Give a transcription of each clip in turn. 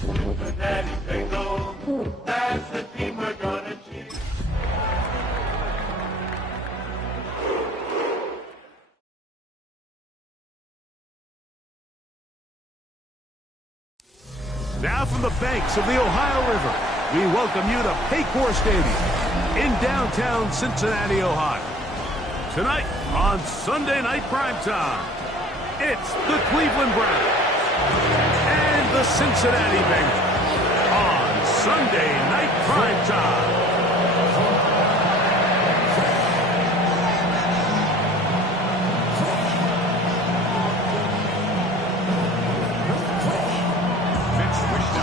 Cincinnati Bengals, that's the team we're gonna cheer. Now from the banks of the Ohio River, we welcome you to Paycor Stadium in downtown Cincinnati, Ohio. Tonight on Sunday Night Primetime, it's the Cleveland Browns and the Cincinnati Bengals on Sunday Night Primetime.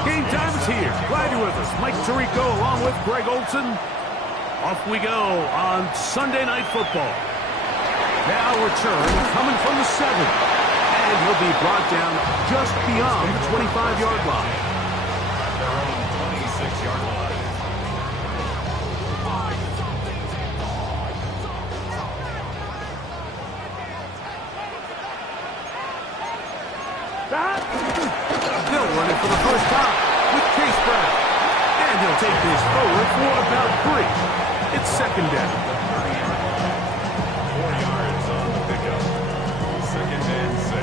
Game time is here. Glad you're with us. Mike Tirico along with Greg Olson. Off we go on Sunday Night Football. Now return coming from the 7. And he'll be brought down just beyond the 25-yard line. Their own 26-yard line. They'll run it for the first time with Case Brown. And he'll take this forward for about 3. It's second down. 4 yards on the pickup. Second and 6.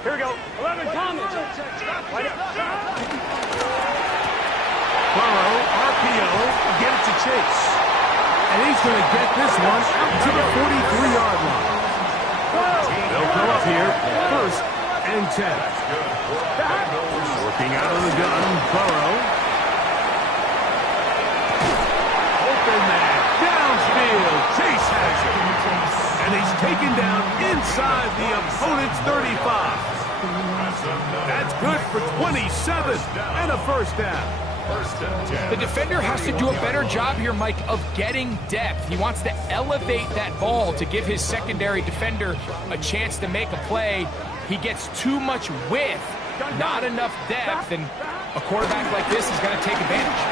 Here we go. 11 Thomas. Burrow, RPO, get it to Chase. And he's going to get this one out to the 43-yard line. They'll go up here, first and 10. Working out of the gun, Burrow. Open man, downfield, Chase has it. And he's taken down inside the opponent's 35. That's good for 27 and a first down. The defender has to do a better job here, Mike, of getting depth. He wants to elevate that ball to give his secondary defender a chance to make a play. He gets too much width, not enough depth, and a quarterback like this is going to take advantage.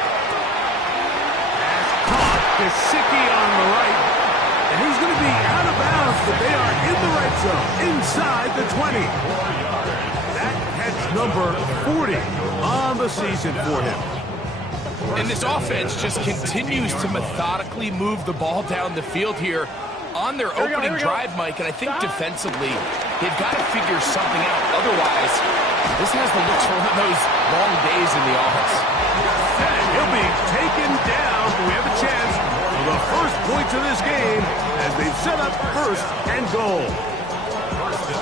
That's caught. Gesicki on the right. And he's going to be out of bounds, but they are in the right zone, inside the 20. That catch number 40 on the season for him. And this offense just continues to methodically move the ball down the field here on their opening drive, Mike. And I think defensively, they've got to figure something out. Otherwise, this has the looks for one of those long days in the office. And he'll be taken down. We have a chance for the first points of this game as they've set up first and goal.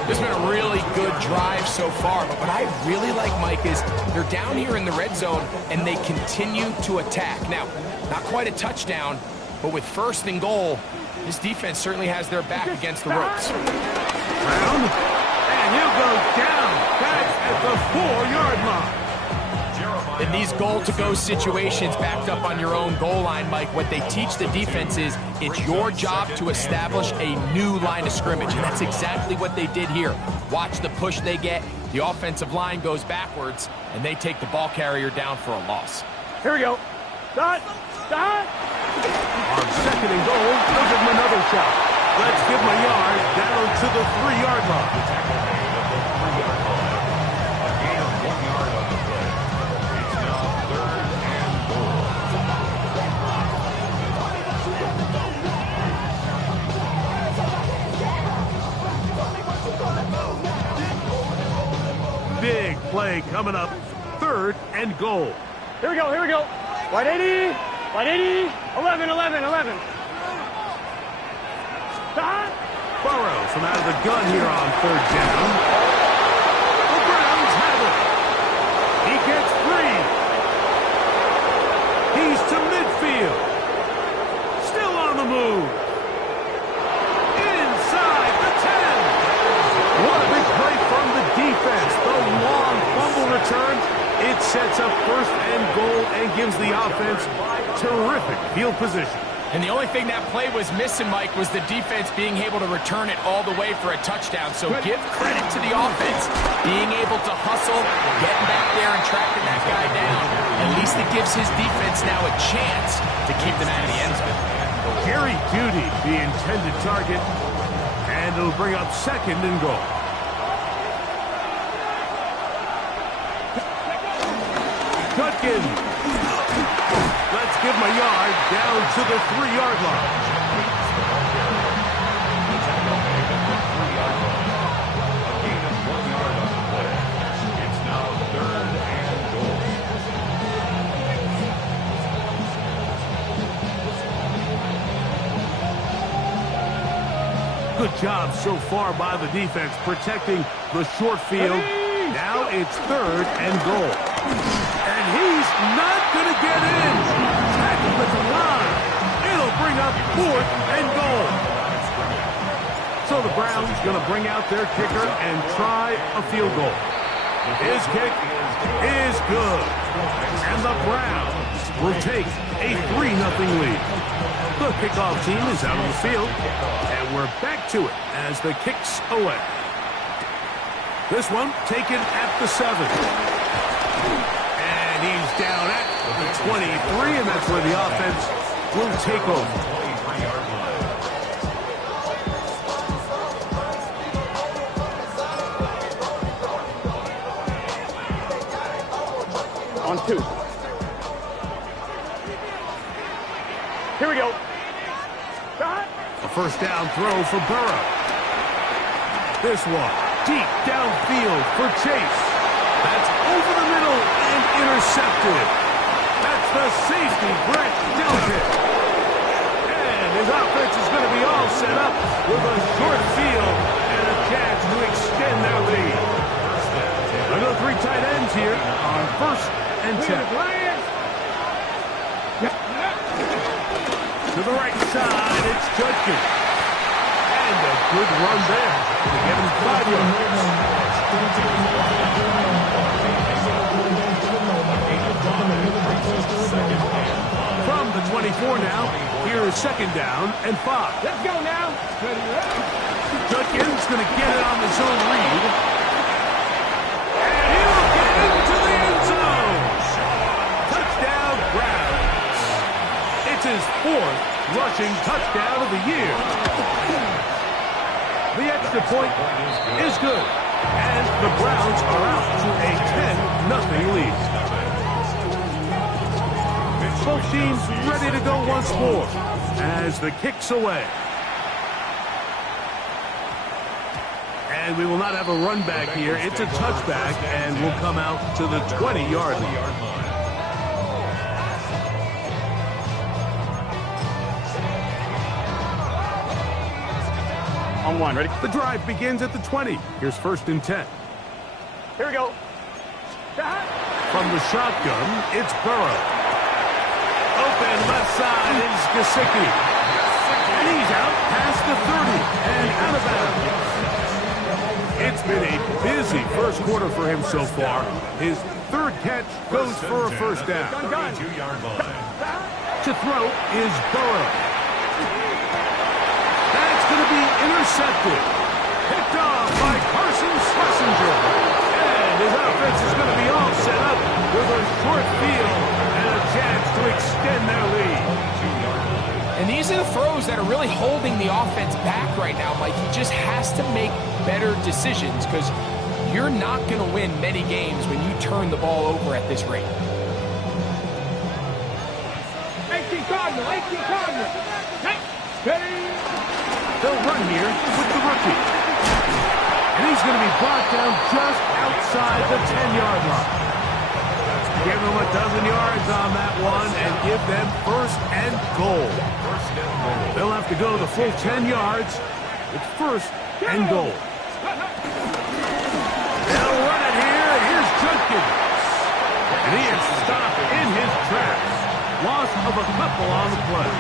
It's been a really good drive so far, but what I really like, Mike, is they're down here in the red zone, and they continue to attack. Now, not quite a touchdown, but with first and goal, this defense certainly has their back against the ropes. Brown, and he'll go down back at the 4-yard line. In these goal-to-go situations backed up on your own goal line, Mike, what they teach the defense is it's your job to establish a new line of scrimmage, and that's exactly what they did here. Watch the push they get. The offensive line goes backwards, and they take the ball carrier down for a loss. Here we go. Dot. On second and goal, they'll give him another shot. Let's give him a yard down to the 3-yard line. Big play coming up, 3rd and goal. Here we go. Wide 80. 11. Dot. Burrow from out of the gun here on 3rd down. The Browns have it. He gets 3. He's to midfield. Still on the move. Inside the 10. What a big play from the defense. The long fumble return. It sets up first and goal and gives the offense terrific field position. And the only thing that play was missing, Mike, was the defense being able to return it all the way for a touchdown. So give credit to the offense being able to hustle, getting back there and tracking that guy down. At least it gives his defense now a chance to keep them out of the end zone. Gary Duty, the intended target, and it'll bring up 2nd and goal. Judkins. Let's give him a yard down to the 3-yard line. Good job so far by the defense protecting the short field. Now it's 3rd and goal. And he's not going to get in. Tackled at the line. It'll bring up 4th and goal. So the Browns going to bring out their kicker and try a field goal. His kick is good. And the Browns will take a 3-0 lead. The kickoff team is out on the field, and we're back to it as the kick's away. This one taken at the 7. And he's down at the 23, and that's where the offense will take over. On 2. Here we go. A first down throw for Burrow. This one deep downfield for Chase. That's over the middle and intercepted. That's the safety, Brett Delpit. And his offense is going to be all set up with a short field and a chance to extend their lead. Another 3 tight ends here on 1st and 10. To the right side, it's Judkins. And a good run there to give him 5 yards. From the 24 now, here is 2nd down and 5. Let's go now. Judkins going to get it on his own read. And he'll get into the end zone. Touchdown, Browns. It's his 4th rushing touchdown of the year. The extra point is good. And the Browns are out to a 10-0 lead. Both teams ready to go once more as the kick's away. And we will not have a run back here. It's a touchback and will come out to the 20-yard line. On 1, ready? The drive begins at the 20. Here's 1st and 10. Here we go. From the shotgun, it's Burrow. Open left side is Gesicki. And he's out past the 30 and out of bounds. It's been a busy first quarter for him so far. His 3rd catch goes for a first down. To throw is Burrow. That's going to be intercepted. Picked off by Carson Schlesinger. And his offense is going to be all set up with a short field and a chance to extend their lead. And these are the throws that are really holding the offense back right now, Mike. He just has to make better decisions because you're not going to win many games when you turn the ball over at this rate. 18 Cardinal. They'll run here with the rookie. And he's going to be brought down just outside the 10-yard line. Give them a dozen yards on that one and give them 1st and goal. They'll have to go the full 10 yards. It's 1st and goal. They'll run it here. Here's Judkins. And he is stopped in his tracks. Loss of a couple on the play.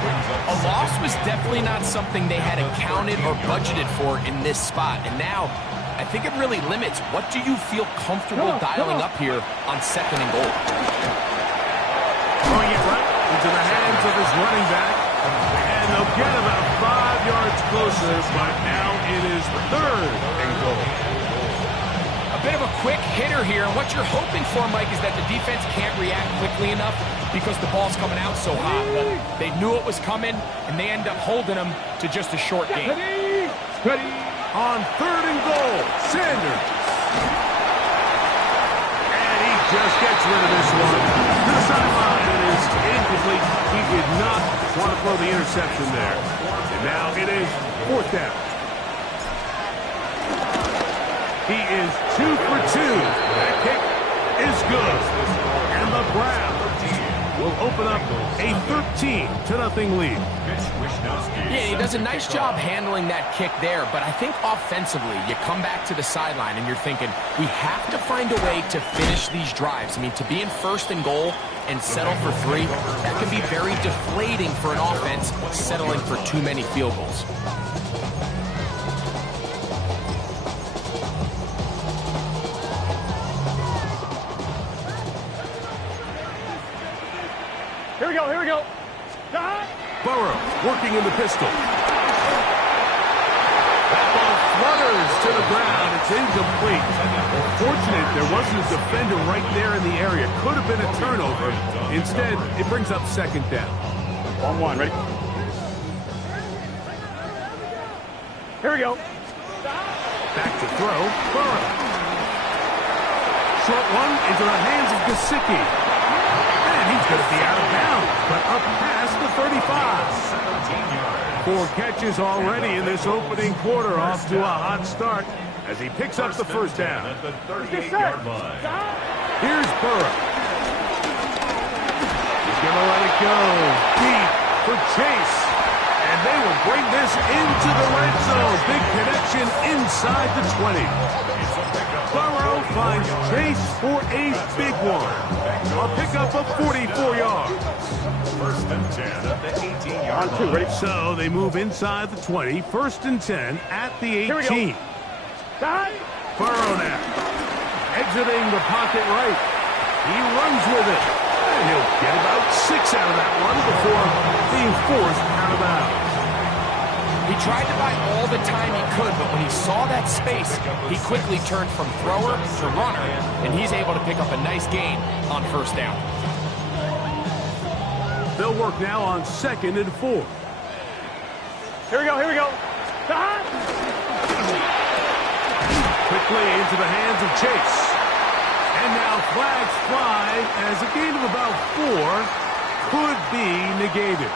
A loss was definitely not something they had accounted or budgeted for in this spot. And now, I think it really limits what do you feel comfortable dialing up here on 2nd and goal. Throwing it right into the hands of his running back. And they'll get about 5 yards closer, but now it is 3rd and goal. A bit of a quick hitter here, and what you're hoping for, Mike, is that the defense can't react quickly enough because the ball's coming out so hot. But they knew it was coming, and they end up holding them to just a short game. On 3rd and goal, Sanders. And he just gets rid of this one. To the sideline, it is incomplete. He did not want to throw the interception there. And now it is 4th down. He is 2 for 2. That kick is good. And the Browns will open up a 13-0 lead. Yeah, he does a nice job handling that kick there, but I think offensively, you come back to the sideline and you're thinking, we have to find a way to finish these drives. I mean, to be in 1st and goal and settle for 3, that can be very deflating for an offense settling for too many field goals. Here we go, here we go. Burrow working in the pistol. That ball flutters to the ground. It's incomplete. Fortunate there wasn't a defender right there in the area. Could have been a turnover. Instead, it brings up 2nd down. 1-1, ready? Here we go. Back to throw. Burrow. Short one into the hands of Gesicki. He's going to be out of bounds, but up past the 35. 4 catches already in this opening quarter, off to a hot start as he picks up the 1st down. At the 38-yard line. Here's Burrow. He's going to let it go deep for Chase. And they will bring this into the red zone. Big connection inside the 20. Burrow finds Chase for a big one. A pickup of 44 yards. 1st and 10 at the 18-yard line. Ready? So they move inside the 20. 1st and 10 at the 18. Burrow now. Exiting the pocket right. He runs with it. And he'll get about 6 out of that one before being forced out of bounds. He tried to buy all the time he could, but when he saw that space, he quickly turned from thrower to runner, and he's able to pick up a nice gain on 1st down. They'll work now on 2nd and 4. Here we go, here we go. Quickly into the hands of Chase. And now flags fly as a gain of about 4 could be negated.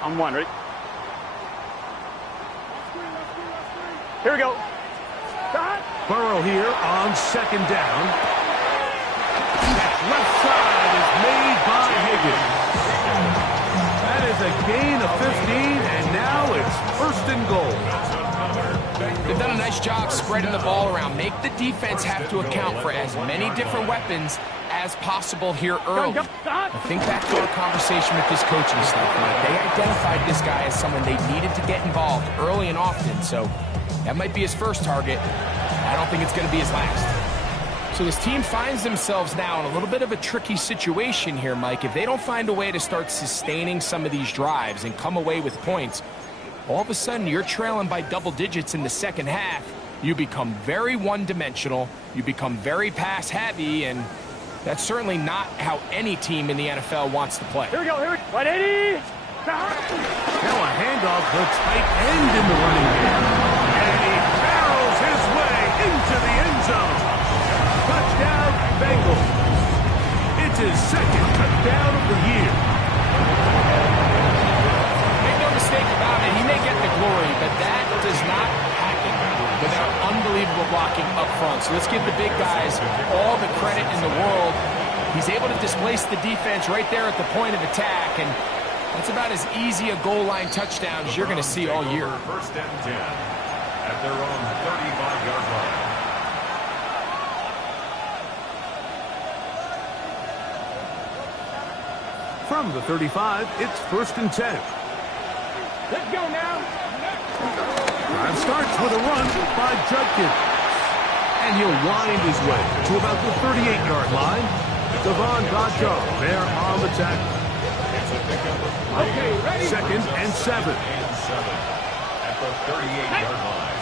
On 1, ready? Here we go. Burrow here on 2nd down. That left side is made by Higgins. That is a gain of 15, and now it's 1st and goal. They've done a nice job spreading the ball around. Make the defense have to account for as many different weapons as possible here early. I think back to our conversation with this coaching staff. They identified this guy as someone they needed to get involved early and often, so that might be his 1st target. I don't think it's going to be his last. So this team finds themselves now in a little bit of a tricky situation here, Mike. If they don't find a way to start sustaining some of these drives and come away with points, all of a sudden you're trailing by double digits in the 2nd half. You become very one-dimensional. You become very pass-heavy, and that's certainly not how any team in the NFL wants to play. Here we go, here we go. 180. Now a handoff to tight end in the running game. And he barrels his way into the end zone. Touchdown, Bengals. It's his 2nd touchdown of the year. Make no mistake about it, he may get the glory, but that does not happen without unbelievable blocking up front. So let's give the big guys all the credit in the world. He's able to displace the defense right there at the point of attack, and that's about as easy a goal line touchdown as you're going to see all year. 1st and 10 at their own 35-yard line. From the 35, it's 1st and 10. Let's go now. Drive starts with a run by Judkins. And he'll wind his way to about the 38-yard line. Devon Godchar there on the tackle. Okay, ready? 2nd and 7. At the 38-yard line.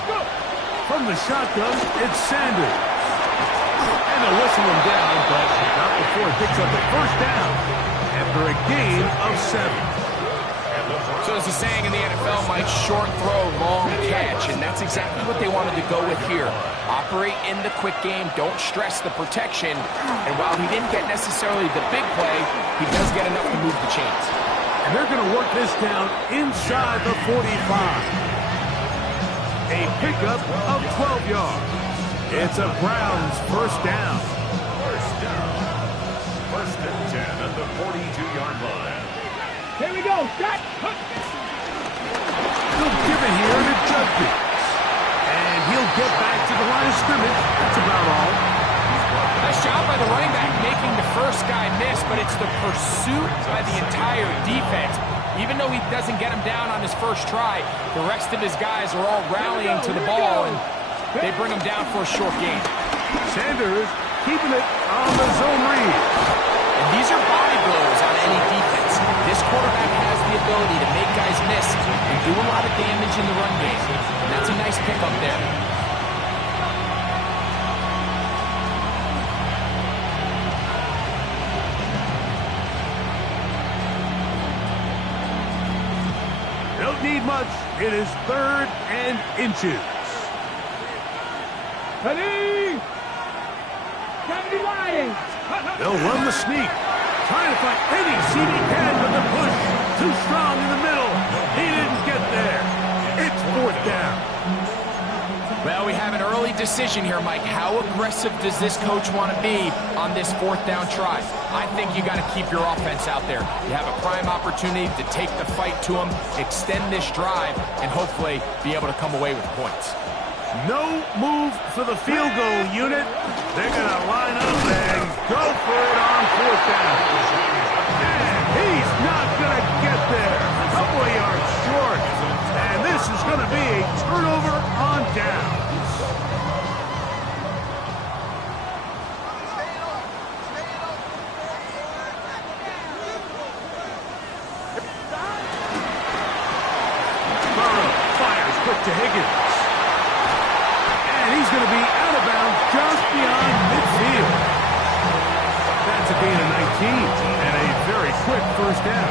From the shotgun, it's Sanders. And they'll whistle him down, but not before he picks up the first down after a gain of 7. So there's a saying in the NFL, Mike, short throw, long catch, and that's exactly what they wanted to go with here. Operate in the quick game, don't stress the protection, and while he didn't get necessarily the big play, he does get enough to move the chains. And they're going to work this down inside the 45. A pickup of 12 yards. It's a Browns first down. First and 10 at the 42-yard line. Here we go. Shot. He'll give it here to Judkins. And he'll get back to the line of scrimmage. That's about all. Nice job by the running back making the first guy miss, but it's the pursuit by the entire defense. Even though he doesn't get him down on his first try, the rest of his guys are all rallying to the ball, and they bring him down for a short gain. Sanders keeping it on the zone read. And these are body blows on any defense. This quarterback has the ability to make guys miss and do a lot of damage in the run game. And that's a nice pickup there. Don't need much. It is 3rd and inches. Ready? Kennedy Lions. They'll run the sneak. Trying to find any seat he can, but the push too strong in the middle. He didn't get there. It's 4th down. Well, we have an early decision here, Mike. How aggressive does this coach want to be on this 4th down try? I think you got to keep your offense out there. You have a prime opportunity to take the fight to him, extend this drive, and hopefully be able to come away with points. No move for the field goal unit. They're going to line up and go for it on 4th down. And he's not going to get there. A couple of yards short. And this is going to be a turnover on downs. Burrow fires quick to Higgins. And he's going to be out of bounds just beyond midfield. That's a gain of 19 and a very quick first down.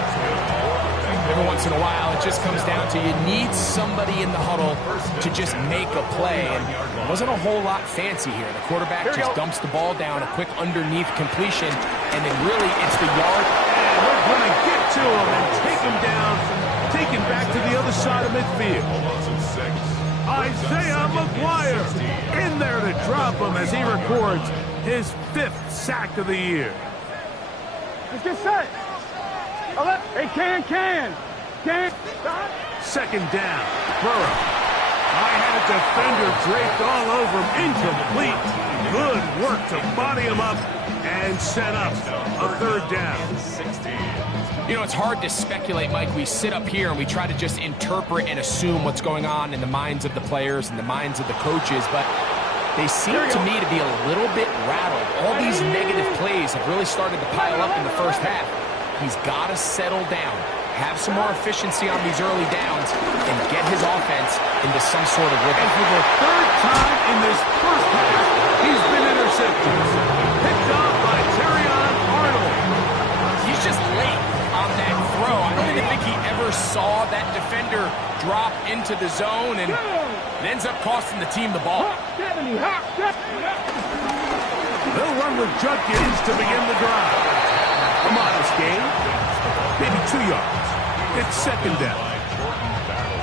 Every once in a while, it just comes down to you need somebody in the huddle to just make a play. And it wasn't a whole lot fancy here. The quarterback just dumps the ball down, a quick underneath completion, and then really it's the yard. And they're going to get to him and take him down, take him back to the other side of midfield. Isaiah McGuire in there to drop him as he records his 5th sack of the year. Let's get set. Hey, can. 2nd down. Burrow. I had a defender draped all over him. Incomplete. Good work to body him up and set up a 3rd down. You know, it's hard to speculate, Mike. We sit up here and we try to just interpret and assume what's going on in the minds of the players and the minds of the coaches, but they seem to me to be a little bit rattled. All these negative plays have really started to pile up in the first half. He's got to settle down, have some more efficiency on these early downs, and get his offense into some sort of rhythm. And for the 3rd time in this first half, he's been intercepted. Picked off by Terrion Arnold. He's just late on that throw. I don't even think he ever saw that defender drop into the zone, and it ends up costing the team the ball. They'll run with Judkins to begin the drive. A modest gain, maybe 2 yards. It's 2nd down.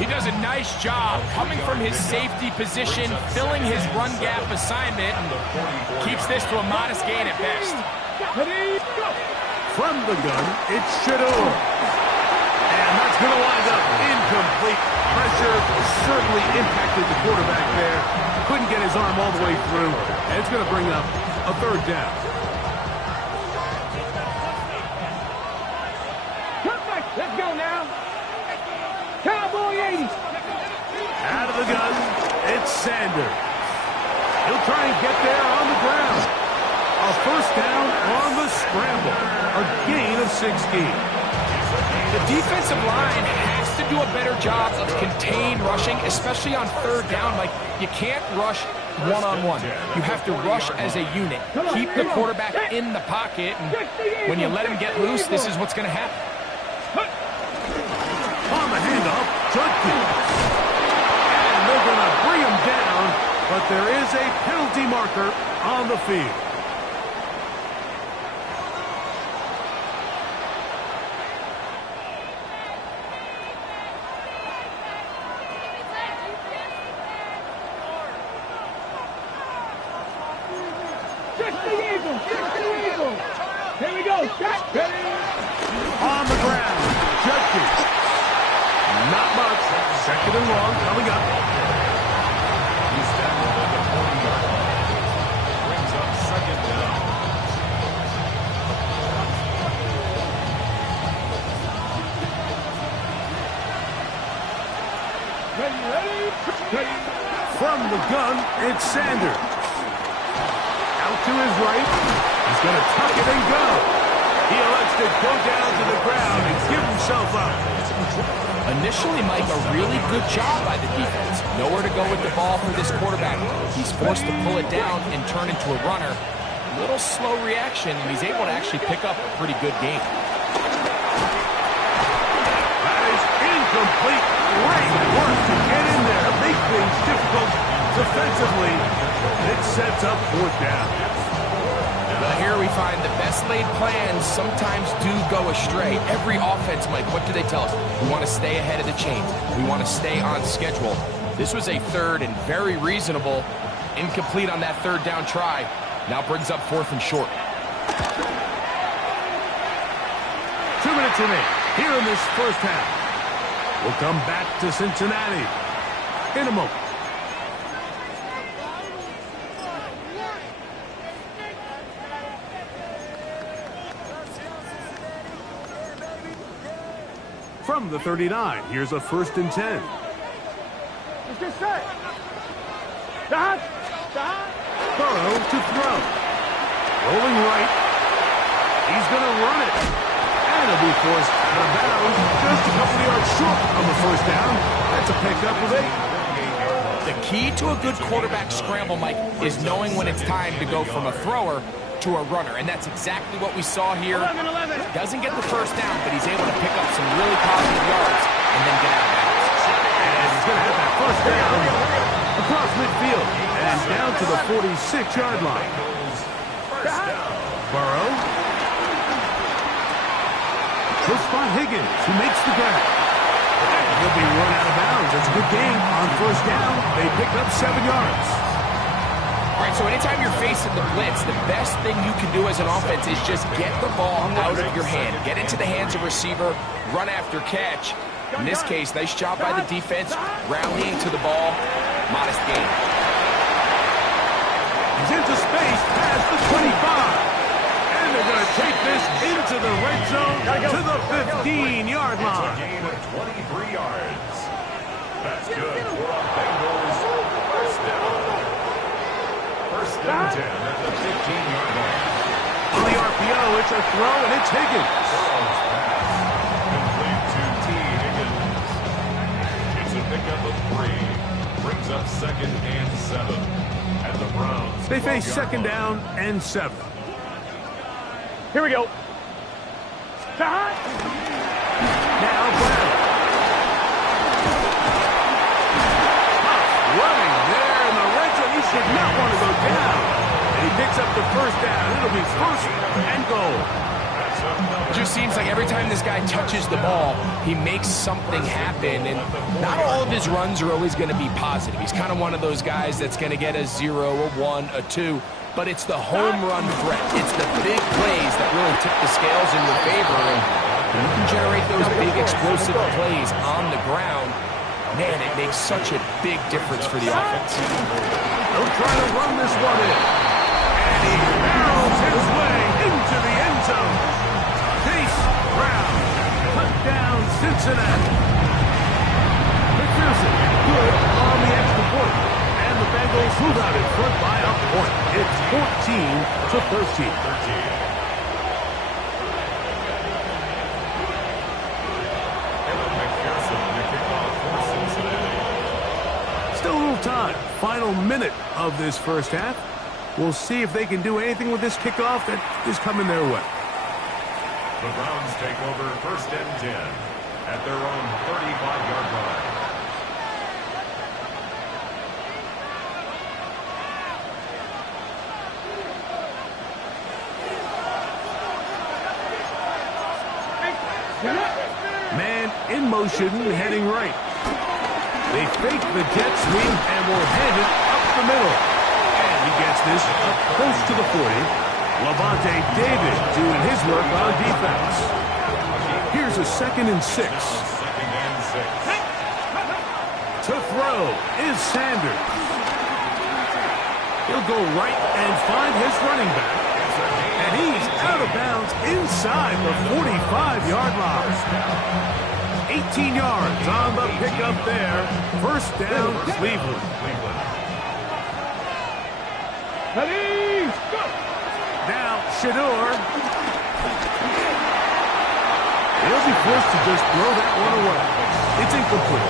He does a nice job coming from his safety position, filling his run gap assignment, and keeps this to a modest gain at best. From the gun, it's Shador. And that's going to wind up incomplete. Pressure certainly impacted the quarterback there. Couldn't get his arm all the way through. And it's going to bring up a 3rd down. Let's go now. Cowboy 80. Out of the gun, it's Sanders. He'll try and get there on the ground. A first down on the scramble. A gain of 16. The defensive line has has to do a better job of contained rushing, especially on third down. Like, you can't rush one-on-one. You have to rush as a unit. Keep the quarterback in the pocket, and when you let him get loose, this is what's going to happen. On the handoff, Judkins. And they're going to bring him down, but there is a penalty marker on the field. Here we go. On the ground, Judkins. Not much. Second and long coming up. He's tackled at the 40-yard line. Brings up second down. Ready. From the gun, it's Sanders. Out to his right. He's going to tuck it and go. He elects to go down to the ground and give himself up. Initially, Mike, a really good job by the defense. Nowhere to go with the ball for this quarterback. He's forced to pull it down and turn into a runner. A little slow reaction, and he's able to actually pick up a pretty good game. That is incomplete. Great work to get in there. Make things difficult defensively. It sets up fourth down. But here we find the best laid plans sometimes do go astray. Every offense, Mike, what do they tell us? We want to stay ahead of the chains. We want to stay on schedule. This was a third and very reasonable. Incomplete on that third down try. Now brings up fourth and short. 2 minutes remaining here in this first half. We'll come back to Cincinnati in a moment. From the 39, here's a 1st and 10. Let's get set. Stop. Burrow to throw. Rolling right. He's going to run it. And he'll be forced out of bounds. Just a couple of yards short on the first down. That's a pickup of 8. The key to a good quarterback scramble, Mike, is knowing when it's time to go from a thrower to a runner, and that's exactly what we saw here. 11. Doesn't get the first down, but he's able to pick up some really positive yards and then get out of bounds. And he's going to have that first down across midfield and down to the 46-yard line. Burrow. He'll spot Higgins, who makes the grab. And he'll be run out of bounds. It's a good game on first down. They picked up 7 yards. All right, so anytime you're facing the blitz, the best thing you can do as an offense is just get the ball out of your hand. Get into the hands of receiver, run after catch. In this case, nice job by the defense, rallying to the ball. Modest gain. He's into space past the 25. And they're going to take this into the red zone to the 15-yard line. Gain of 23 yards. That's good for a Bengals first down. First and 10 at the 15-yard line. On the RPO, it's a throw, and it's Higgins. Burrow's pass. Complete to T. Higgins. It's a pickup of 3. Brings up 2nd and 7. And the Browns. They face 2nd down and 7. Here we go. Now Brown. Running there in the red zone. He should not want to go down. And he picks up the first down. It'll be 1st and goal. It just seems like every time this guy touches the ball, he makes something happen. And not all of his runs are always going to be positive. He's kind of one of those guys that's going to get a 0, a 1, a 2. But it's the home run threat. It's the big plays that really tip the scales in your favor. And when you can generate those big explosive plays on the ground, man, it makes such a big difference for the offense. He'll try to run this one in. And he barrels his way into the end zone. Chase Brown, touchdown Cincinnati. McPherson, good on the extra point. And the Bengals move out in front by a point. It's 14-13. McPherson time. Final minute of this first half. We'll see if they can do anything with this kickoff that is coming their way. The Browns take over 1st and 10 at their own 35-yard line. Man in motion, heading right. They fake the jet sweep and will hand it up the middle. And he gets this up close to the 40. Levante David doing his work on defense. Here's a 2nd and 6. To throw is Sanders. He'll go right and find his running back. And he's out of bounds inside the 45-yard line. 18 yards on the pickup there. 1st down, Cleveland. Ready, go! Now, Shador. He'll be forced to just throw that one away. It's incomplete.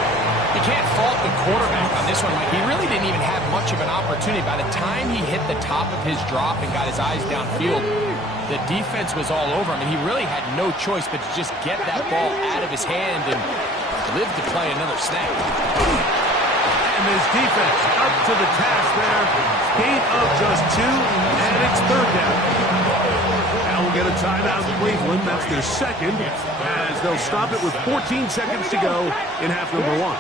You can't fault the quarterback on this one, Mike. He really didn't even have much of an opportunity. By the time he hit the top of his drop and got his eyes downfield, the defense was all over him, and he really had no choice but to just get that ball out of his hand and live to play another snap. And his defense up to the task there. Gain of just 2, and it's 3rd down. Now we'll get a timeout Cleveland. That's their 2nd, as they'll stop it with 14 seconds to go in half number 1.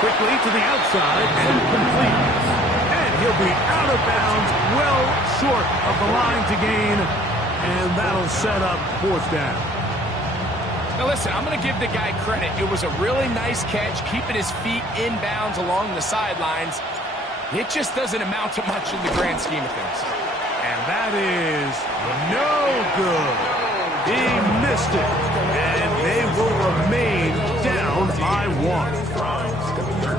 Quickly to the outside and complete. And he'll be out of bounds, well short of the line to gain, and that'll set up 4th down. Now listen, I'm going to give the guy credit. It was a really nice catch, keeping his feet in bounds along the sidelines. It just doesn't amount to much in the grand scheme of things. And that is no good. He missed it, and they will remain down by 1.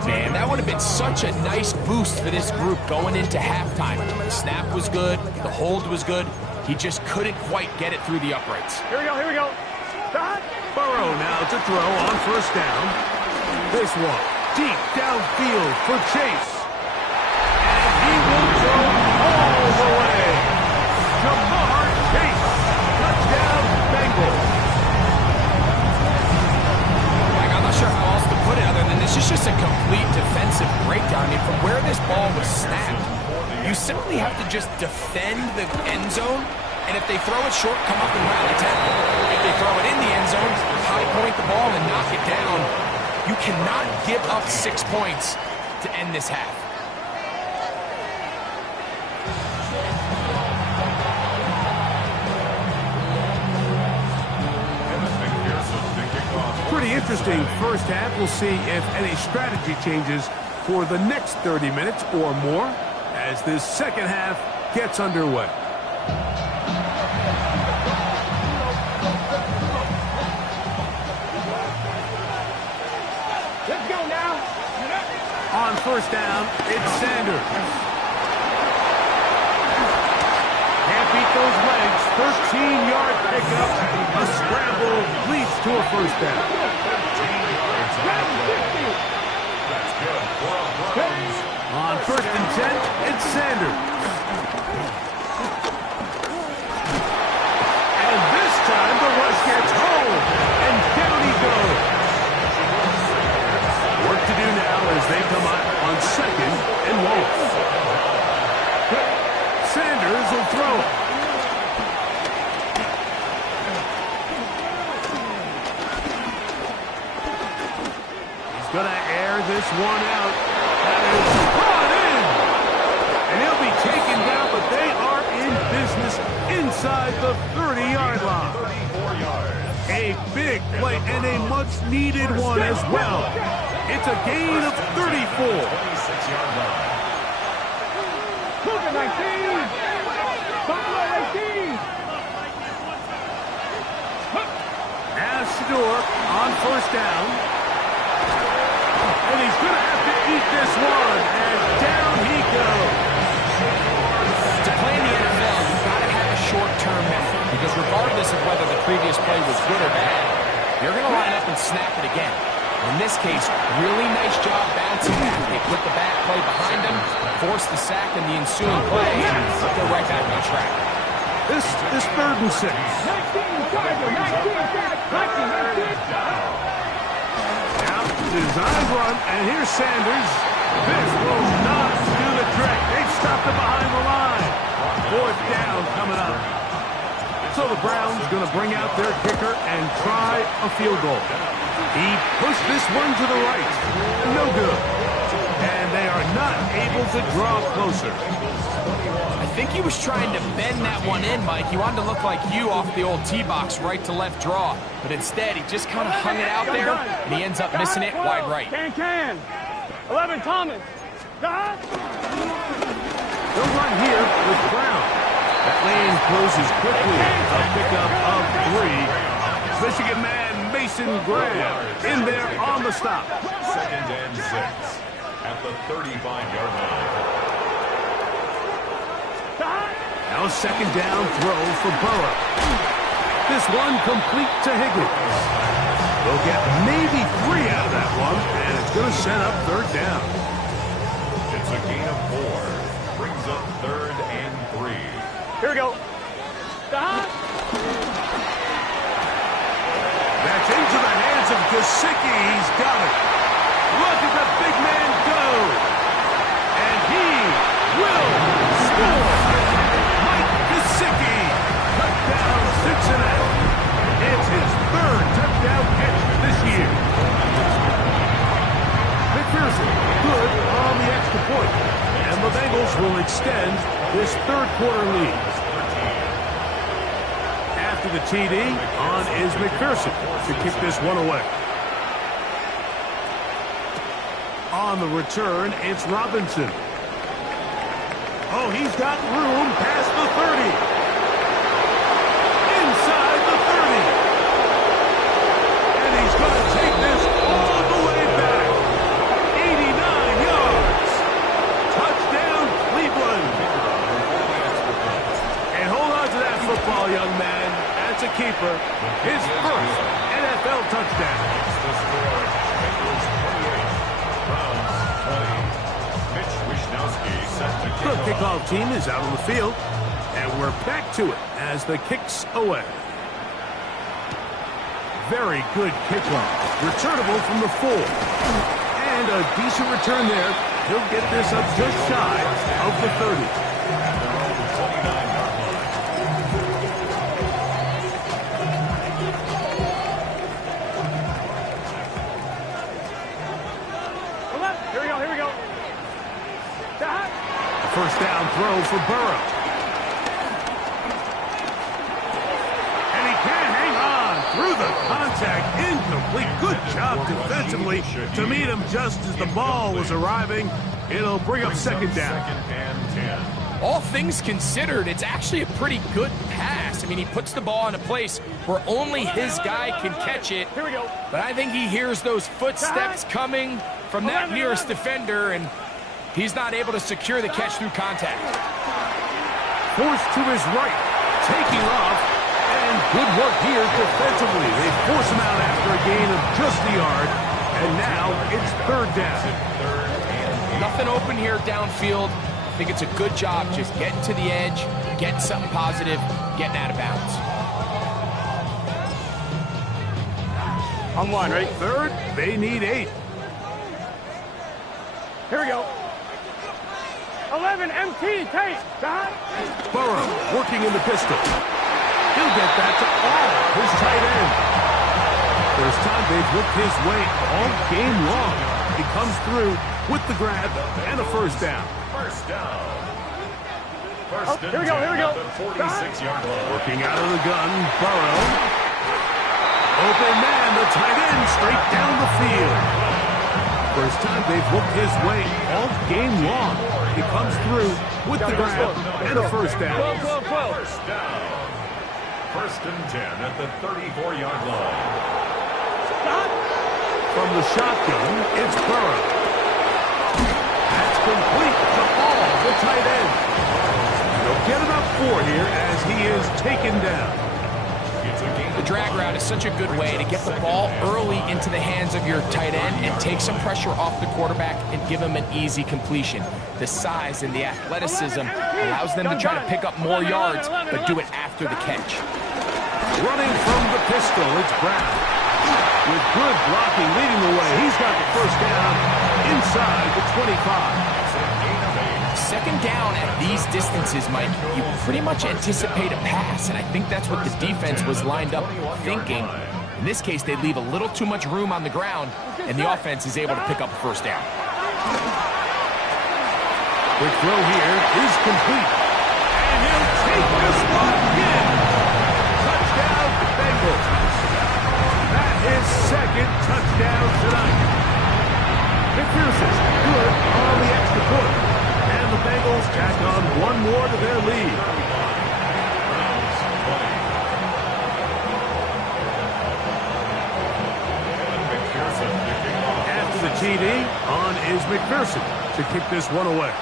Man, that would have been such a nice boost for this group going into halftime. The snap was good, the hold was good. He just couldn't quite get it through the uprights. Here we go, here we go. Stop. Burrow now to throw on 1st down. This one deep downfield for Chase. And he will go all the way. Jamar Chase. Touchdown, Bengals. I'm not sure how else to put it other than this is just a complete defensive breakdown. I mean, from where this ball was snapped, you simply have to just defend the end zone, and if they throw it short, come up and rally tackle. If they throw it in the end zone, high point the ball and knock it down. You cannot give up 6 points to end this half. Pretty interesting first half. We'll see if any strategy changes for the next 30 minutes or more as this 2nd half gets underway. Let's go now. On 1st down, it's Sanders. Can't beat those legs. 13-yard pickup. A scramble leads to a 1st down. That's good for a Browns. On 1st and 10, it's Sanders. And this time the rush gets home. And down he goes. Work to do now as they come out on 2nd and 1. Sanders will throw it. Gonna air this one out. That is brought in. And he'll be taken down, but they are in business inside the 30-yard line. 34 yards. A big play and a much-needed one as well. It's a gain of 34. 26-yard line. Look at 19. Buffalo 19. Now Shador on 1st down. And he's going to have to eat this one. And down he goes. To play in the NFL, you've got to have a short-term memory, because regardless of whether the previous play was good or bad, you're going to line up and snap it again. In this case, really nice job bouncing back. They put the back play behind them, forced the sack in the ensuing play, and they're right back on track. This is 3rd and 6. Now, design run, and here's Sanders. This will not do the trick. They've stopped it behind the line. 4th down coming up. So the Browns going to bring out their kicker and try a field goal. He pushed this one to the right. No good. And they are not able to draw closer. I think he was trying to bend that one in, Mike. He wanted to look like you off the old tee box right to left draw. But instead, he just kind of hung it out there, and he ends up missing it wide right. Can. 11, Thomas. They'll run here with Brown. That lane closes quickly. A pickup of 3. Michigan man Mason Graham in there on the stop. 2nd and 6 at the 35-yard line. Now a 2nd down throw for Burrow. This one complete to Higgins. They'll get maybe 3 out of that one, and it's going to set up 3rd down. It's a gain of 4. Brings up 3rd and 3. Here we go. That's into the hands of Gesicki. He's got it. Look at the big man go. And he will score. Mike Gesicki cut down Cincinnati. It's his 3rd touchdown catch this year. McPherson good on the extra point. And the Bengals will extend this 3rd quarter lead. After the TD, on is McPherson to kick this one away. On the return, it's Robinson. Oh, he's got room past the 30. Inside the 30. And he's going to take this all the way back. 89 yards. Touchdown, Cleveland. And hold on to that football, young man. That's a keeper. His first NFL touchdown. The score, Bengals 28, Browns 20. Mitch Wishnowsky set the The kickoff. kickoff team is out on the field, and we're back to it as the kick's away. Very good kickoff. Returnable from the 4. And a decent return there. He'll get this up just shy of the 30. 29-yard line. Here we go. First down throw for Burrow. And he can't hang on through the contact. Incomplete. Good job defensively to meet him just as the ball was arriving. It'll bring up 2nd down. 2nd and 10. All things considered, it's actually a pretty good pass. I mean, he puts the ball in a place where only his guy can catch it. Here we go. But I think he hears those footsteps coming from that nearest defender, and he's not able to secure the catch through contact. Forced to his right. Taking off. And good work here defensively. They force him out after a gain of just a yard. And now it's 3rd down. Nothing open here downfield. I think it's a good job just getting to the edge, getting something positive, getting out of bounds. On 1, ready? 3rd, they need 8. Here we go. 11, MT, take. Burrow working in the pistol. He'll get that to all his tight end. First time they've looked his way all game long. He comes through with the grab and a 1st down. First down. Here we go. At the 46-yard line. Working out of the gun, Burrow. Open man, the tight end, straight down the field. First time they've looked his way all game long. He comes through with the grab and a 1st down. First down. 1st and 10 at the 34-yard line. From the shotgun, it's Burrow. That's complete to all the tight end. They'll get enough 4 here as he is taken down. The drag route is such a good way to get the ball early into the hands of your tight end and take some pressure off the quarterback and give him an easy completion. The size and the athleticism allows them to try to pick up more yards, but do it after the catch. Running from the pistol, it's Brown. With good blocking leading the way, he's got the first down inside the 25. Second down at these distances, Mike, you pretty much anticipate a pass, and I think that's what the defense was lined up thinking. In this case, they leave a little too much room on the ground, and the offense is able to pick up a first down. Quick throw here is complete. And he'll take this one in. Touchdown, Bengals. That is second touchdown tonight. McPherson's good on the extra point. And the Bengals tack on one more to their lead. After the TD, on is McPherson to kick this one away.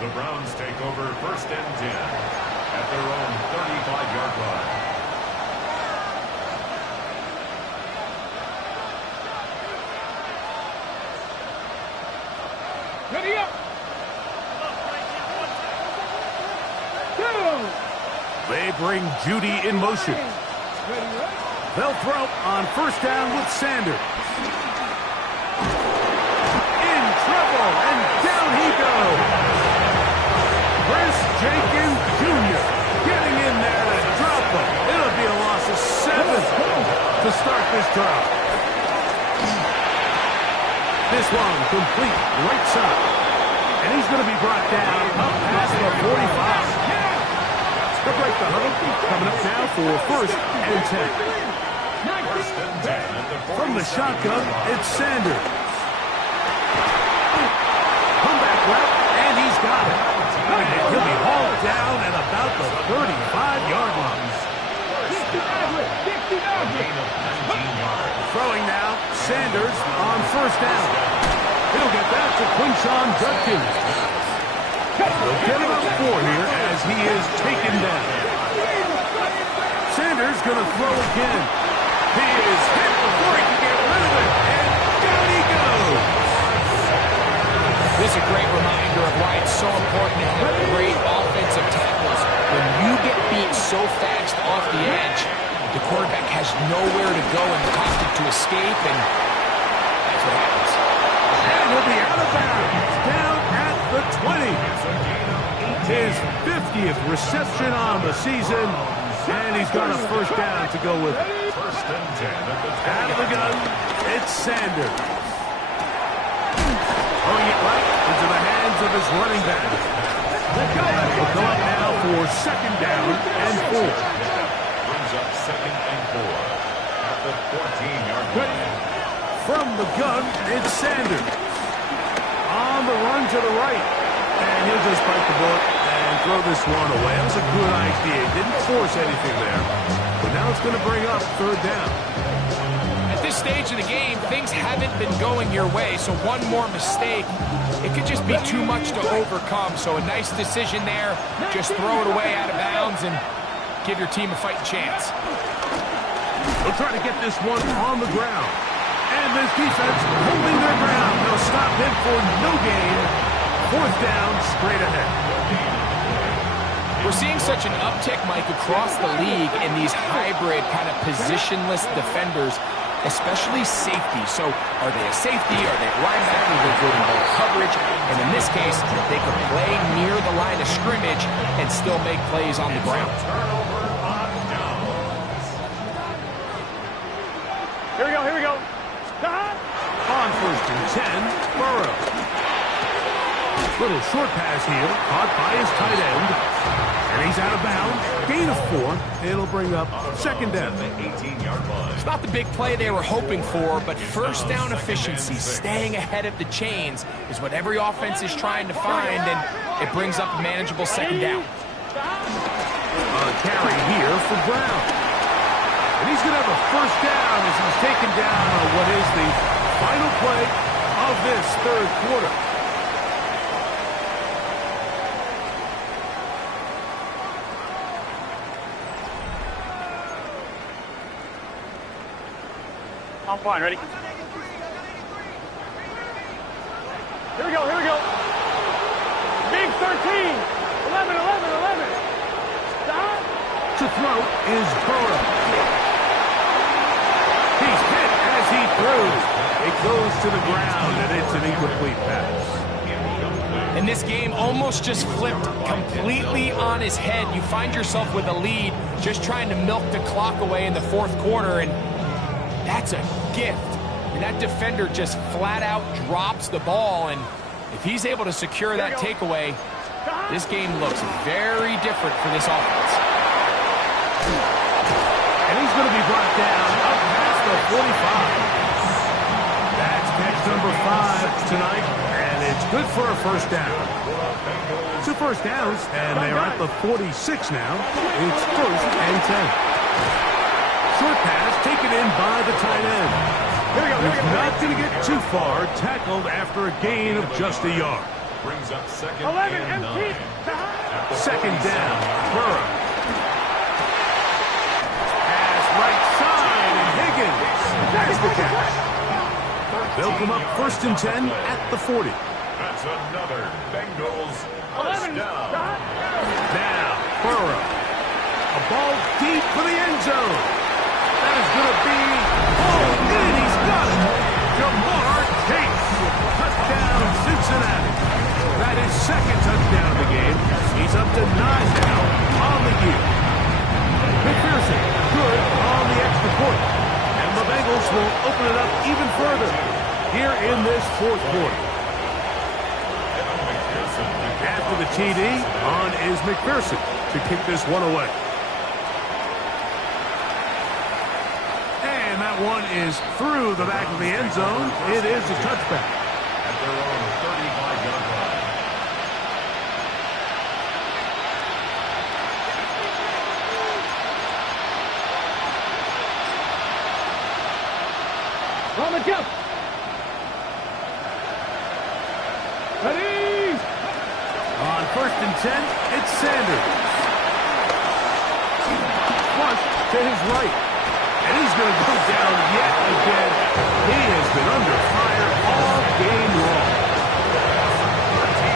The Browns take over first and 10 at their own 35-yard line. Ready up. They bring Judy in motion. They'll throw on first down with Sanders. In trouble, and down he goes. Chris Jenkins Jr. getting in there to drop him. It'll be a loss of 7 to start this drive. This one complete right side. And he's going to be brought down up past the 45. They'll break the huddle. Coming up now for first and 10. First and 10 at the 40. From the shotgun, it's Sanders. Comeback route, and he's got it. And he'll be hauled down at about the 35-yard line. Throwing now, Sanders on first down. He'll get that to Quinshon Judkins. They'll get him up 4 here as he is taken down. Sanders going to throw again. He is hit before he can get rid of it, and down he goes. This is a great reminder of why it's so important to have great offensive tackles. When you get beat so fast off the edge, the quarterback has nowhere to go in the pocket to escape, and that's what happens. And he'll be out of bounds, down at the 20. His 50th reception on the season, and he's got a first down to go with it. First and 10 at the 20. Out of the gun, it's Sanders. Throwing it right into the hands of his running back. He'll come up now for second down and 4. Brings up second and 4 at the 14-yard line. From the gun, it's Sanders. On the run to the right. And he'll just bite the bullet and throw this one away. That was a good idea. Didn't force anything there. But now it's going to bring up third down. At this stage of the game, things haven't been going your way, so one more mistake, it could just be too much to overcome. So a nice decision there. Just throw it away out of bounds and give your team a fighting chance. They'll try to get this one on the ground. And this defense holding their ground. They'll stop him for no gain. Fourth down, straight ahead. We're seeing such an uptick, Mike, across the league in these hybrid kind of positionless defenders, especially safety. So are they a safety? Are they a linebacker? They're good in both coverage. And in this case, they can play near the line of scrimmage and still make plays on the ground. Here we go, here we go. On first and 10, Burrow. Little short pass here, caught by his tight end. And he's out of bounds. Gain of 4. It'll bring up second down. The 18-yard line. It's not the big play they were hoping for, but first down efficiency, staying ahead of the chains, is what every offense is trying to find, and it brings up a manageable second down. A carry here for Brown. And he's going to have a first down as he's taken down on what is the final play of this third quarter. I'm fine. Ready? Here we go. Here we go. Big 13. 11, 11, 11. Stop. To throw is Burrow. He's hit as he throws. It goes to the ground, and it's an incomplete pass. And this game almost just flipped completely on his head. You find yourself with a lead, just trying to milk the clock away in the fourth quarter, and that's a gift. And that defender just flat out drops the ball, and if he's able to secure that takeaway, this game looks very different for this offense. And he's going to be brought down up past the 45. That's catch number 5 tonight, and it's good for a first down. 2 first downs, and they're at the 46 now. It's 1st and 10. Short pass taken in by the tight end. He's not going to get too far, tackled after a gain of just a yard. Brings up 2nd and 9. 2nd down, Burrow. Pass right side, and Higgins has the catch. They'll come up 1st and 10 at the 40. That's another Bengals first down. Now, Burrow. A ball deep for the end zone. That is going to be pulled in. He's got it. Jamar Chase. Touchdown, Cincinnati. That is 2nd touchdown of the game. He's up to 9 now on the year. McPherson, good on the extra point. And the Bengals will open it up even further here in this fourth quarter. After the TD, on is McPherson to kick this one away. And that one is through the back of the end zone. It is a touchback. At their own 35-yard line. On the jump. Ready. On 1st and 10, it's Sanders. Flush to his right. And he's going to go down yet again. He has been under fire all game long.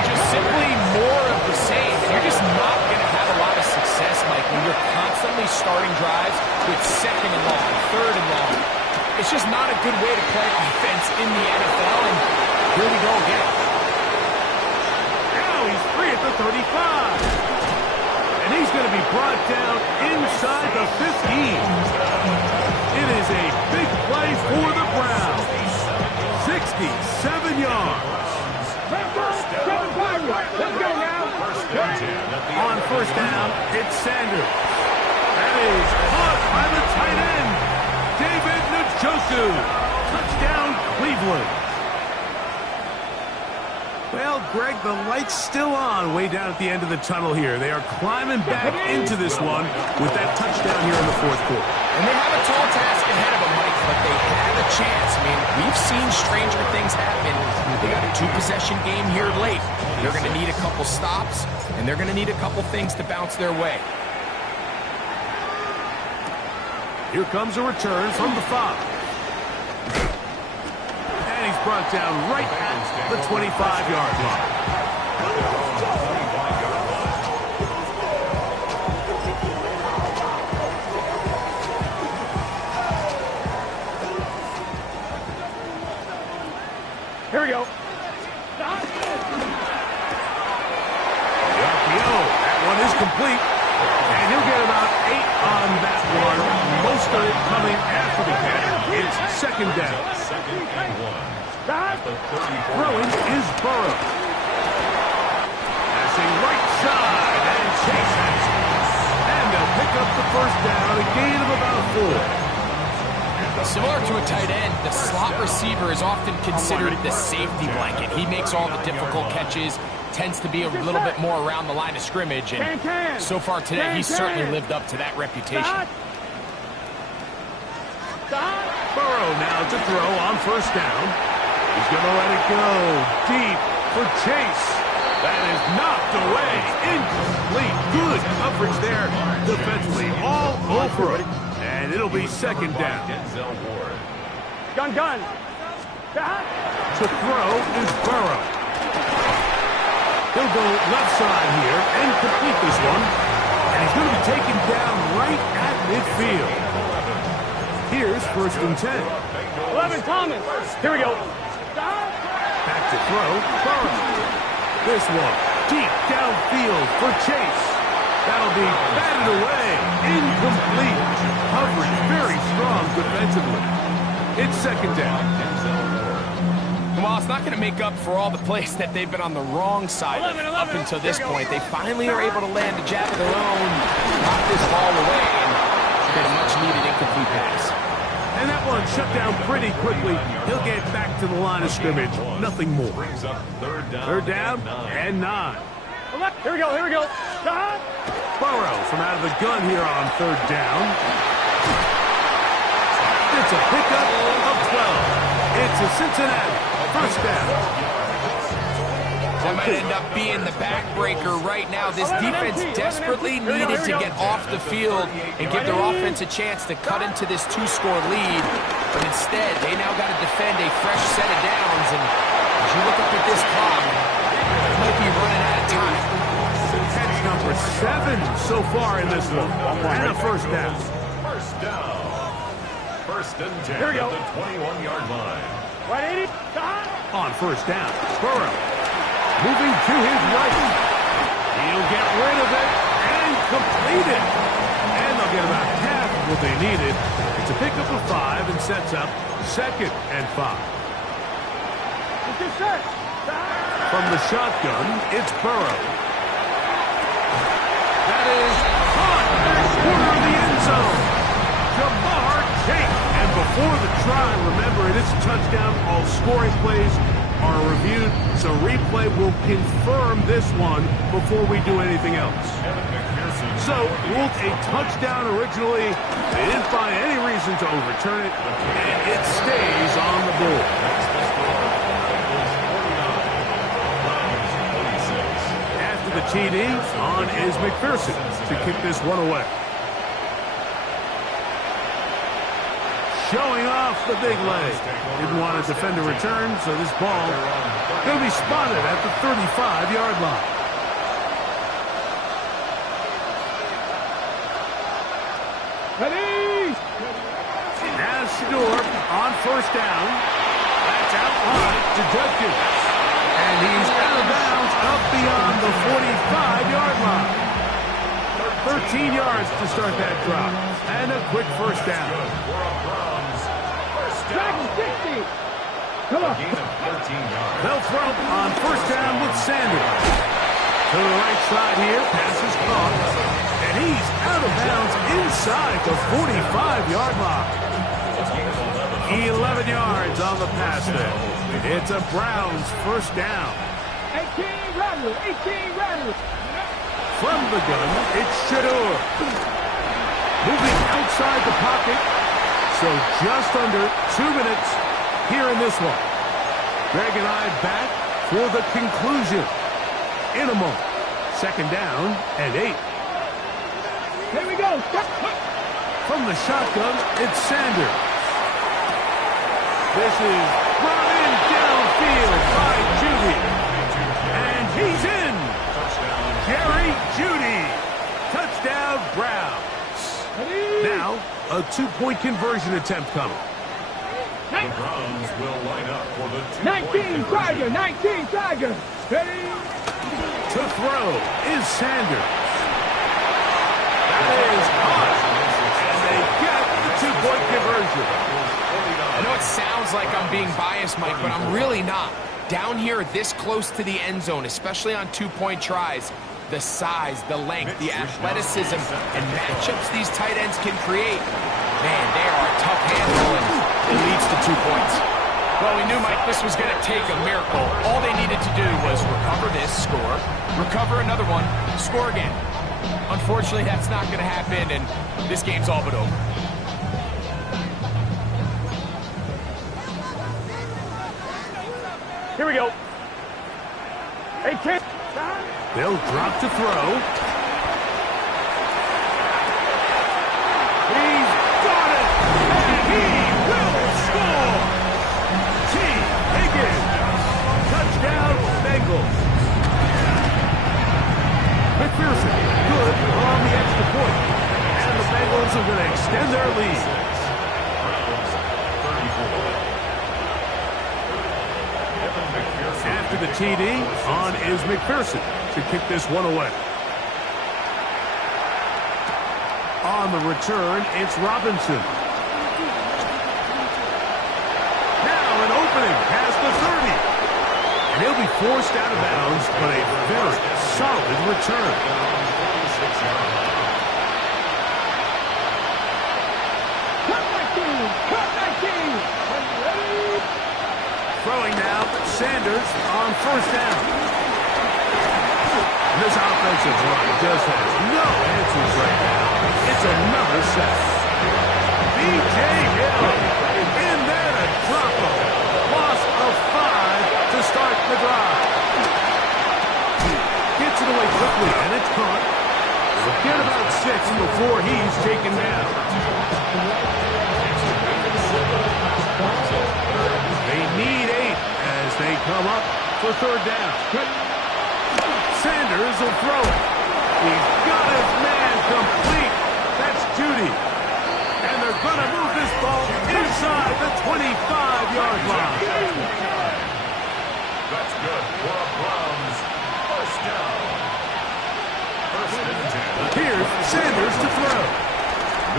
Just simply more of the same. You're just not going to have a lot of success, Mike, when you're constantly starting drives with 2nd and long, 3rd and long. It's just not a good way to play offense in the NFL, and here we go again. Now he's free at the 35. And he's going to be brought down inside the 15. It is a big play for the Browns. 67 yards. Let's go now. On 1st down, it's Sanders. That is caught by the tight end, David Njoku. Touchdown, Cleveland. Well, Greg, the light's still on way down at the end of the tunnel here. They are climbing back into this one with that touchdown here in the fourth quarter. And they have a tall task ahead of them, Mike, but they have a chance. I mean, we've seen stranger things happen. They got a 2-possession game here late. They're going to need a couple stops, and they're going to need a couple things to bounce their way. Here comes a return from the 5. And he's brought down right at the 25-yard line. Here we go. The RPO, that one is complete. And he'll get about 8 on that one. Most of it coming after the catch. It's 2nd down. 2nd and 1. At the 34. Throwing is Burrow. Passing right side, and Chase has it. And they'll pick up the first down, a gain of about 4. Similar to a tight end, the slot receiver is often considered the safety blanket. He makes all the difficult catches, tends to be a little bit more around the line of scrimmage, and so far today, he's certainly lived up to that reputation. Burrow now to throw on 1st down. He's going to let it go deep for Chase. That is knocked away. Incomplete. Good coverage there defensively. All over it. And it'll be 2nd down. Gun. To throw is Burrow. He'll go left side here and complete this one. And he's going to be taken down right at midfield. Here's 1st and 10. 11, Thomas. Here we go. Back to throw, Burrow. This one, deep downfield for Chase. That'll be batted away. Incomplete. Coverage very strong defensively. It's 2nd down. Well, it's not going to make up for all the plays that they've been on the wrong side of up until this point. They finally are able to land a jab of their own, knock this ball away, and get a much-needed incomplete pass. And that one shut down pretty quickly. He'll get back to the line of scrimmage. Nothing more. Third down and 9. Here we go. Burrow from out of the gun here on 3rd down. It's a pickup of 12. It's a Cincinnati 1st down. That might end up being the backbreaker right now. This defense desperately needed to get off the field and give their offense a chance to cut into this 2-score lead. But instead, they now got to defend a fresh set of downs. And as you look up at this clock, they might be running out of time. Catch number 7 so far in this one. And a 1st down. 1st and 10 Here we go. at the 21-yard line. 180. On 1st down, Burrow. Moving to his right. He'll get rid of it and complete it. And they'll get about half of what they needed. It's a pickup of 5 and sets up 2nd and 5. From the shotgun, it's Burrow. That is caught at the corner of the end zone. Jamar Chase. And before the try, remember, it is a touchdown. All scoring plays are reviewed, so replay will confirm this one before we do anything else. So, ruled a touchdown originally. They didn't find any reason to overturn it, and it stays on the board. After the TD, on is McPherson to kick this one away. Showing off the big leg. Didn't want to defend a return, so this ball going to be spotted at the 35-yard line. Ready? Now Shador on 1st down. That's out wide to Judkins. And he's out of bounds up beyond the 45-yard line. 13 yards to start that drop. And a quick 1st down. Come on. They'll throw on 1st down with Sanders. To the right side here, pass is caught. And he's out of bounds inside the 45-yard line. 11 yards on the pass there. It's a Browns 1st down. 18 Rattler. From the gun, it's Shador. Moving outside the pocket. So just under 2 minutes here in this one. Greg and I back for the conclusion in a moment. 2nd down and 8. Here we go. From the shotgun, it's Sanders. This is brought in downfield by Judy. And he's in. Jerry Judy. Touchdown, Browns. Now, a 2-point conversion attempt coming. The Browns will line up for the 19 Tiger. Ready? To throw is Sanders. That is caught. And they get the 2-point conversion. I know it sounds like I'm being biased, Mike, but I'm really not. Down here this close to the end zone, especially on 2-point tries, the size, the length, the athleticism, and matchups these tight ends can create, man, they are a tough handle, and it leads to 2 points. Well, we knew, Mike, this was going to take a miracle. All they needed to do was recover this, score, recover another one, score again. Unfortunately, that's not going to happen, and this game's all but over. Here we go. 18. They'll drop to throw. He's got it, and he will score. extend their lead. Browns 34. After the TD, on is McPherson to kick this one away. On the return, it's Robinson. Now an opening past the 30. And he'll be forced out of bounds, but a very solid return. Throwing now, Sanders on first down. This offensive line just has no answers right now. It's another sack. B.J. Hill in there to drop him. Loss of 5 to start the drive. Gets it away quickly, and it's caught. Get about 6 before he's taken down. They need 8 as they come up for third down. Sanders will throw it. He's got his man complete. That's Judy. And they're going to move this ball inside the 25-yard line. That's good for a Browns first down. First and 10. Here's Sanders to throw.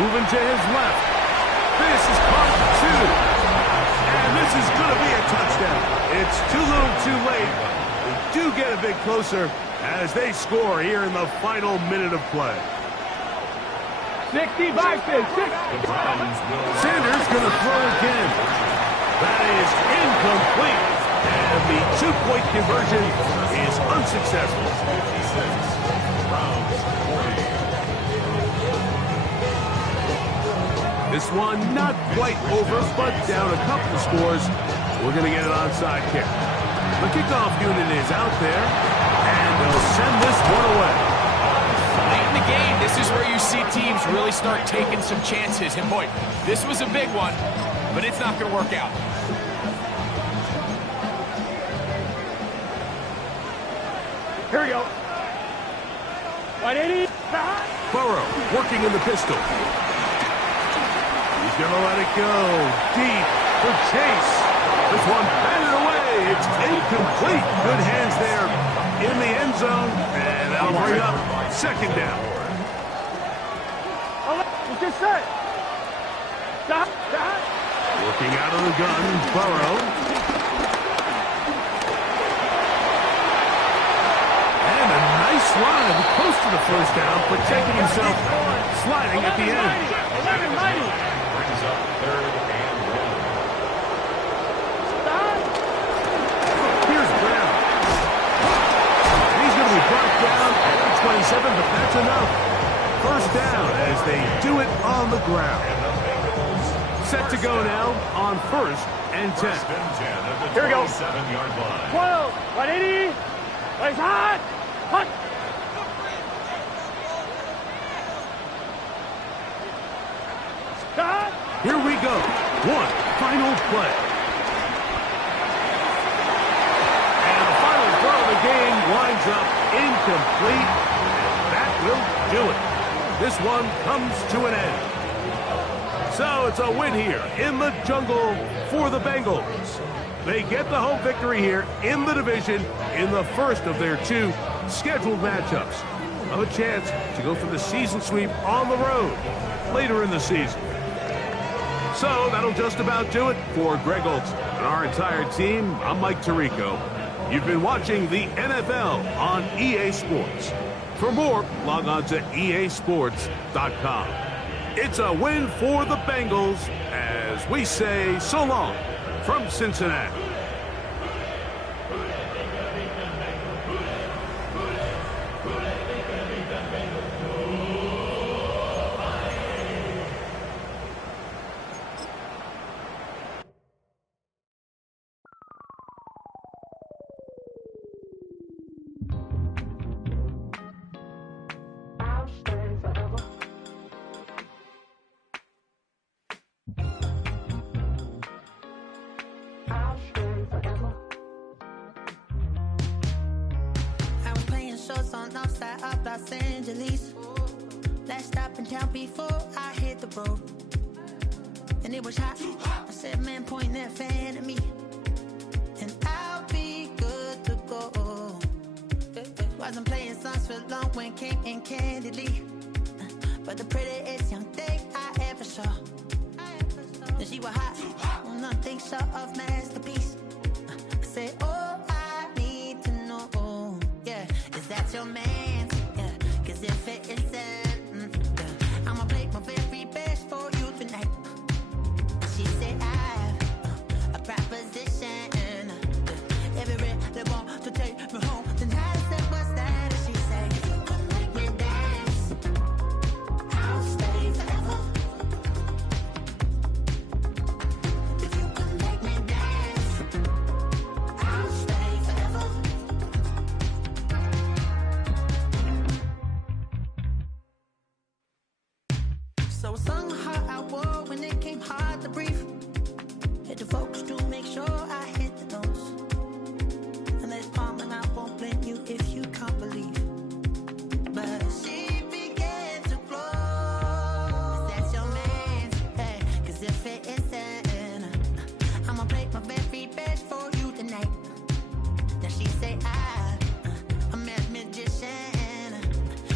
Moving to his left. This is caught 2. And this is going to be a touchdown. It's too little too late. They do get a bit closer as they score here in the final minute of play. 60 boxes. Sanders going to throw again. That is incomplete. And the 2-point conversion is unsuccessful. 56. Browns 40. This one not quite over, but down a couple of scores. We're going to get an onside kick. The kickoff unit is out there, and they'll send this one away. Late in the game, this is where you see teams really start taking some chances. And boy, this was a big one, but it's not going to work out. Here we go. 180. Burrow working in the pistol. He's going to let it go. Deep for Chase. This one batted away. It's incomplete. Good hands there in the end zone. And that'll bring up second down. It's just set. Stop. Working out of the gun, Burrow. And a nice slide close to the first down, protecting himself, sliding at the end. 11 mighty. Brings up third and 1. Here's Brown. And he's going to be brought down at the 27, but that's enough. First down as they do it on the ground. Set to go now on first and 10. First and 10 at the Here we go. 27-yard line. 12. 180. Place hot. Hunt. Stop. Here we go. One final play. And the final throw of the game winds up incomplete. And that will do it. This one comes to an end. So it's a win here in the jungle for the Bengals. They get the home victory here in the division in the first of their 2 scheduled matchups. Of a chance to go for the season sweep on the road later in the season. So that'll just about do it for Greg Olson and our entire team. I'm Mike Tirico. You've been watching the NFL on EA Sports. For more, log on to easports.com. It's a win for the Bengals as we say so long from Cincinnati. last stop in town before I hit the road. And it was hot. I said, man, point that fan at me, and I'll be good to go. Wasn't playing songs for long when came in candidly, but the prettiest young thing I ever saw. And she was hot, nothing short of masterpiece. I said, oh, I need to know, yeah, is that your man? Yeah, cause if it isn't, yeah, I'ma play my very best for you tonight. And she said, I have a proposition, every really want to take me home tonight. I said, what's that? And she said, if you can make me dance, I'll stay forever. If you can make me dance, I'll stay forever. So I sung how I wore when it came hard to breathe. Had to focus to make sure I hit the notes. And there's calm and I won't blame you if you can't believe. But she began to flow. That's your man, hey, cause if it isn't, I'ma play my very best for you tonight. Then she say I'm a magician,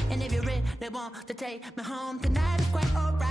and if you really want to take me home tonight, it's quite alright.